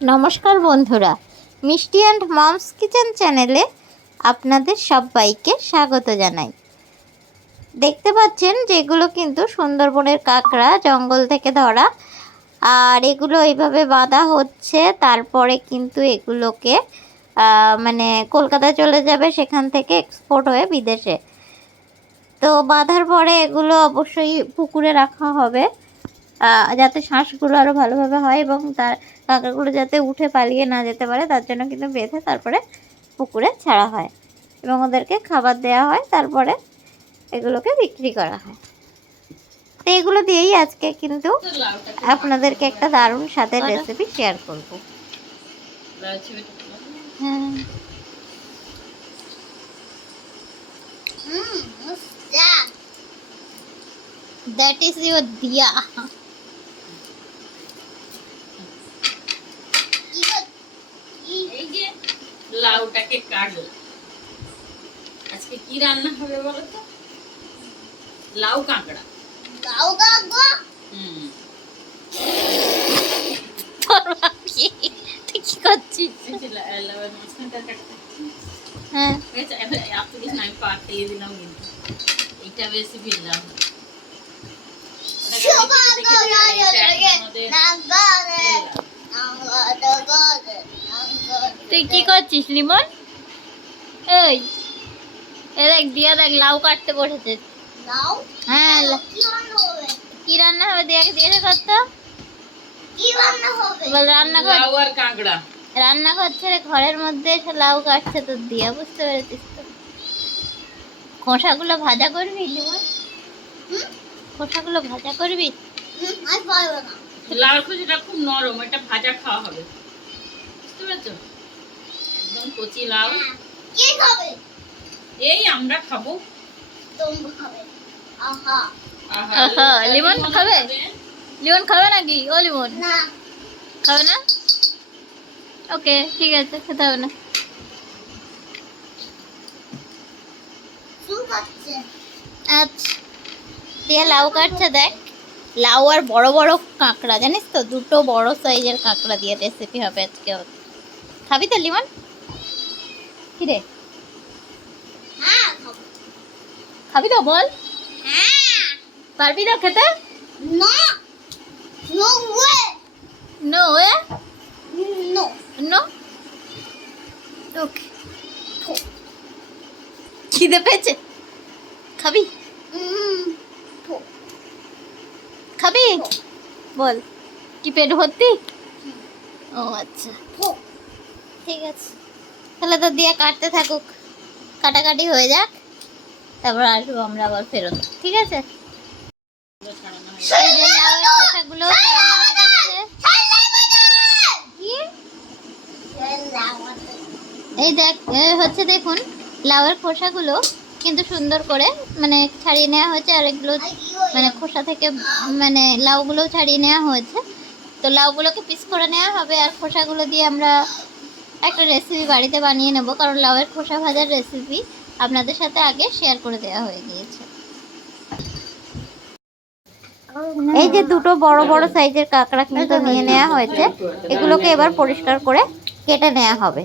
নমস্কার বন্ধুরা, মিষ্টি অ্যান্ড মমস কিচেন চ্যানেলে আপনাদের সবাইকে স্বাগত জানাই। দেখতে পাচ্ছেন যেগুলো কিন্তু সুন্দরবনের কাঁকড়া, জঙ্গল থেকে ধরা। আর এগুলো এইভাবে বাঁধা হচ্ছে, তারপরে কিন্তু এগুলোকে মানে কলকাতা চলে যাবে, সেখান থেকে এক্সপোর্ট হয়ে বিদেশে। তো বাঁধার পরে এগুলো অবশ্যই পুকুরে রাখা হবে, যাতে শ্বাসগুলো আরও ভালোভাবে হয় এবং তার কাঁকড়াগুলো যাতে উঠে পালিয়ে না যেতে পারে, তার জন্য কিন্তু বেঁধে তারপরে পুকুরে ছাড়া হয় এবং ওদেরকে খাবার দেওয়া হয়, তারপরে এগুলোকে বিক্রি করা হয়। তো এগুলো দিয়েই আজকে কিন্তু আপনাদেরকে একটা দারুণ স্বাদের রেসিপি শেয়ার করব। হ্যাঁ, that is your diya. এই যে লাউটাকে কাটো। আজকে কি রান্না হবে বলো তো? লাউ কাঁকড়া। লাউ কাঁকড়া? তুই কি করছিস? লাউয়ের মাঝখানটা কাটতে। হ্যাঁ, আপনি আমি পাঠিয়ে দিলাম, কিন্তু এইটা বেশি ভিড়লাম। তুই কি করছিস লিমন? এই দেখ দিয়া, দেখ লাউ কাটতে বসেছে। লাউ? হ্যাঁ, কি রান্না হবে? দিয়াকে দিয়েছে করতে। কি রান্না হবে? বল রান্না কর। লাউ আর কাঁকড়া রান্না করছে রে, ঘরের মধ্যে এসে লাউ কাটছে তোর দিয়া, বুঝতে পেরেছিস তো? খোসাগুলো ভাজা করবি লিমন? খোসাগুলো ভাজা করবি? আমি পারবো না। লাউর খোসাটা খুব নরম, এটা ভাজা খাওয়া হবে, বুঝতে পেরেছো? একদম কচি লাউ। কে খাবে? এই আমরা খাবো। তোমরা খাবে? আহা আহা, আহা, লিমন খাবে? লিমন খাবে নাকি? ও লিমন না খাবে না? ওকে, ঠিক আছে, খেতে হবে না। আচ্ছা, দিয়ে লাউ কাটছে। দেখ, লাউ আর বড় বড় কাঁকড়া, জানিস তো, দুটো বড় সাইজের কাঁকড়া দিয়ে রেসিপি হবে আজকে। খাবি তো লিমন? কি রে, খাবি তো? বল, পারবি তো খেতে? না, no way, no way, no no. Okay, খিদে পেয়েছে, খাবি? খাবি? বল, কি পেট ভর্তি? ও আচ্ছা, ঠিক আছে, তাহলে তো দিয়ে কাটতে থাকুক, কাটাকাটি হয়ে যাক, তারপর আসবো আমরা আবার ফেরত। ঠিক আছে, এই যে লাউয়ের খোসাগুলো ছাড়ানো হয়ে গেছে। এই দেখ, হচ্ছে দেখুন, লাউয়ের খোসাগুলো কিন্তু সুন্দর করে মানে ছাড়িয়ে নেওয়া হয়েছে, আর এগুলো মানে খোসা থেকে মানে লাউগুলোও ছাড়িয়ে নেওয়া হয়েছে। তো লাউগুলোকে পিস করে নেওয়া হবে, আর খোসাগুলো দিয়ে আমরা একটা রেসিপি বাড়িতে বানিয়ে নেব, কারণ লাউয়ের খোসা ভাজার রেসিপি আপনাদের সাথে আগে শেয়ার করে দেওয়া হয়ে গিয়েছে। এই যে দুটো বড় বড় সাইজের কাঁকড়া কিন্তু নিয়ে নেওয়া হয়েছে, এগুলোকে এবার পরিষ্কার করে কেটে নেওয়া হবে।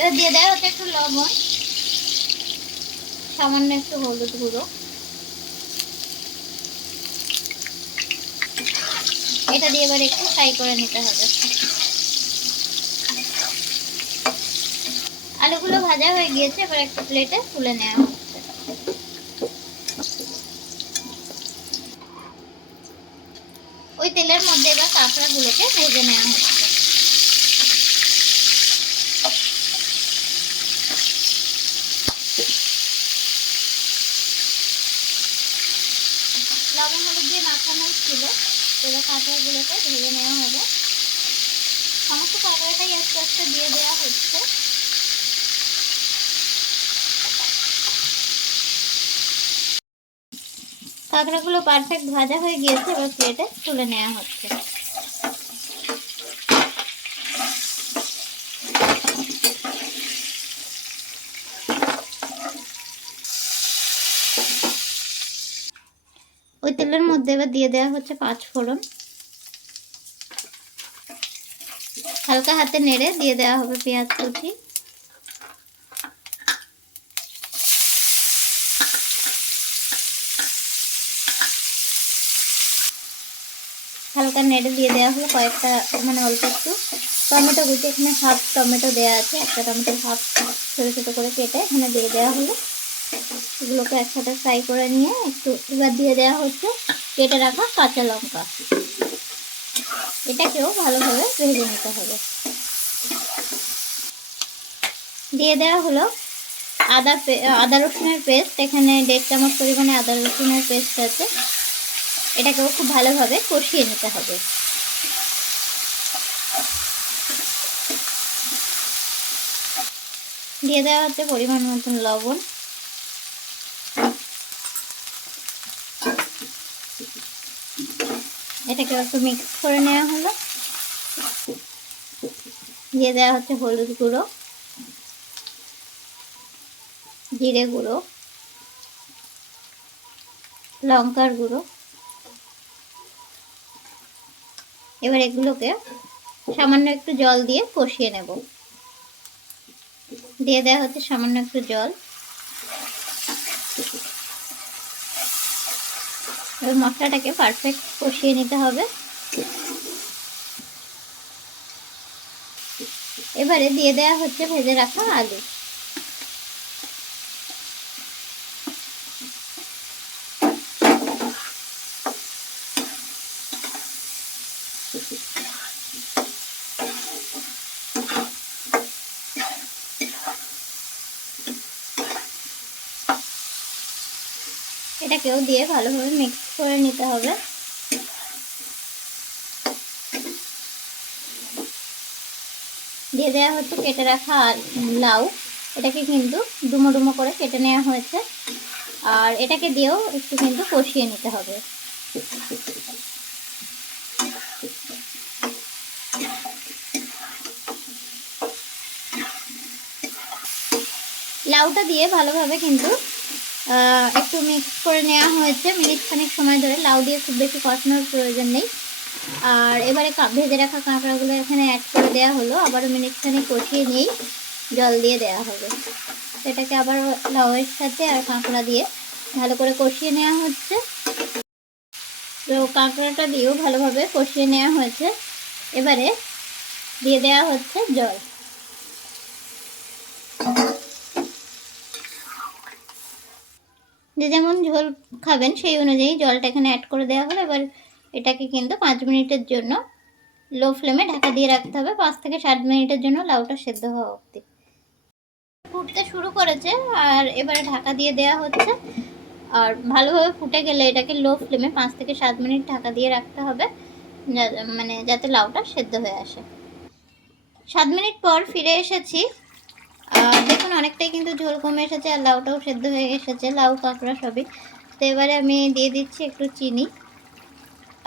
এবার দিয়ে দেওয়া হচ্ছে একটু লবণ, সামান্য একটু হলুদ গুঁড়ো। এটা দিয়ে এবার একটু ফ্রাই করে নিতে হবে। আলুগুলো ভাজা হয়ে গিয়েছে, এবার একটা প্লেটে তুলে নেওয়া হচ্ছে। ওই তেলের মধ্যে এবার কাঁকড়াগুলোকে ভেজে নেওয়া হচ্ছে। লবণ হলুদ দিয়ে মাখানো ছিল, এবার কাঁকড়াগুলোকে ভেজে নেওয়া হবে। সমস্ত কাঁকড়াটাই আস্তে আস্তে দিয়ে দেওয়া হচ্ছে। কাঁকড়াগুলো পারফেক্ট ভাজা হয়ে গিয়েছে, এবার প্লেটে তুলে নেওয়া হচ্ছে। ওই তেলের মধ্যে এবার দিয়ে দেওয়া হচ্ছে 5 ফোড়ন। হালকা হাতে নেড়ে দিয়ে দেওয়া হবে পেঁয়াজ কুচি। হালকা নেড়ে দিয়ে দেওয়া হলো কয়েকটা, মানে অল্প একটু টমেটো কুচি। এখানে হাফ টমেটো দেওয়া আছে, একটা টমেটোর হাফ ছোটো ছোটো করে কেটে এখানে দিয়ে দেওয়া হলো। এগুলোকে একসাথে ফ্রাই করে নিয়ে একটু এবার দিয়ে দেওয়া হচ্ছে কেটে রাখা কাঁচা লঙ্কা। এটাকেও ভালোভাবে ভেজে নিতে হবে। দিয়ে দেওয়া হলো আদা রসুনের পেস্ট। এখানে 1.5 চামচ পরিমাণে আদা রসুনের পেস্ট আছে। এটাকেও খুব ভালোভাবে কষিয়ে নিতে হবে। দিয়ে দেওয়া হচ্ছে পরিমাণ মতন লবণ। এটাকে একটু মিক্স করে নেওয়া হলো। দিয়ে দেওয়া হচ্ছে হলুদ গুঁড়ো, জিরে গুঁড়ো, লঙ্কার গুঁড়ো। এবার এগুলোকে সামান্য একটু জল দিয়ে কষিয়ে নেব। দিয়ে দেওয়া হচ্ছে সামান্য একটু জল। এবার মশলাটাকে পারফেক্ট কষিয়ে নিতে হবে। এবারে দিয়ে দেওয়া হচ্ছে ভেজে রাখা আলু। এটাকেও দিয়ে ভালোভাবে মিক্স করে নিতে হবে। দিয়ে দেওয়া হচ্ছে কেটে রাখা লাউ। এটাকে কিন্তু ডুমো ডুমো করে কেটে নেওয়া হয়েছে, আর এটাকে দিয়েও একটু কিন্তু কষিয়ে নিতে হবে। লাউটা দিয়ে ভালোভাবে কিন্তু একটু মিক্স করে নেওয়া হয়েছে মিনিট খানিক সময় ধরে। লাউ দিয়ে খুব বেশি কষানোর প্রয়োজন নেই। আর এবারে ভেজে রাখা কাঁকড়াগুলো এখানে অ্যাড করে দেওয়া হলো। আবারও মিনিট খানিক কষিয়ে নিয়েই জল দিয়ে দেওয়া হবে। এটাকে আবার লাউয়ের সাথে আর কাঁকড়া দিয়ে ভালো করে কষিয়ে নেওয়া হচ্ছে। তো কাঁকড়াটা দিয়েও ভালোভাবে কষিয়ে নেওয়া হয়েছে। এবারে দিয়ে দেওয়া হচ্ছে জল। যে যেমন ঝোল খাবেন সেই অনুযায়ী জলটা এখানে অ্যাড করে দেওয়া হলো। এবার এটাকে কিন্তু 5 মিনিটের জন্য লো ফ্লেমে ঢাকা দিয়ে রাখতে হবে। 5 থেকে 7 মিনিটের জন্য লাউটা সেদ্ধ হওয়া অবধি। ফুটতে শুরু করেছে, আর এবারে ঢাকা দিয়ে দেওয়া হচ্ছে। আর ভালোভাবে ফুটে গেলে এটাকে লো ফ্লেমে 5 থেকে 7 মিনিট ঢাকা দিয়ে রাখতে হবে, মানে যাতে লাউটা সেদ্ধ হয়ে আসে। 7 মিনিট পর ফিরে এসেছি। দেখুন অনেকটাই কিন্তু ঝোল কমে এসেছে, আর লাউটাও সেদ্ধ হয়ে এসেছে, লাউ কাঁকড়া সবই। তো এবারে আমি দিয়ে দিচ্ছি একটু চিনি।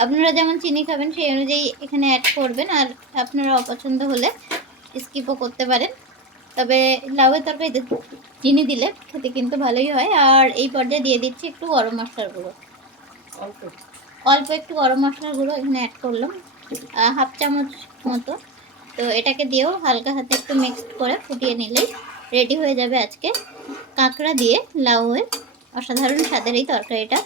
আপনারা যেমন চিনি খাবেন সেই অনুযায়ী এখানে অ্যাড করবেন, আর আপনারা অপছন্দ হলে স্কিপও করতে পারেন। তবে লাউয়ের তরকারিতে চিনি দিলে খেতে কিন্তু ভালোই হয়। আর এই পর্যায়ে দিয়ে দিচ্ছি একটু গরম মশলার গুঁড়ো। অল্প একটু গরম মশলার গুঁড়ো এখানে অ্যাড করলাম, হাফ চামচ মতো। তো এটাকে দিয়েও হালকা হাতে একটু মিক্সড করে ফুটিয়ে নিলেই রেডি হয়ে যাবে আজকে কাঁকড়া দিয়ে লাউয়ের অসাধারণ স্বাদের এই তরকারিটা।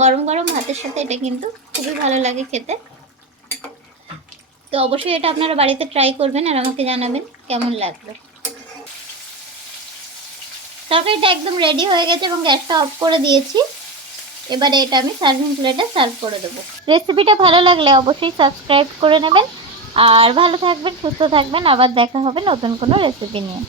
গরম গরম ভাতের সাথে এটা কিন্তু খুবই ভালো লাগে খেতে। তো অবশ্যই এটা আপনারা বাড়িতে ট্রাই করবেন আর আমাকে জানাবেন কেমন লাগলো। তরকারিটা একদম রেডি হয়ে গেছে এবং গ্যাসটা অফ করে দিয়েছি। এবারে এটা আমি সার্ভিং প্লেটে সার্ভ করে দেবো। রেসিপিটা ভালো লাগলে অবশ্যই সাবস্ক্রাইব করে নেবেন আর ভালো থাকবেন, সুস্থ থাকবেন। আবার দেখা হবে নতুন কোনো রেসিপি নিয়ে।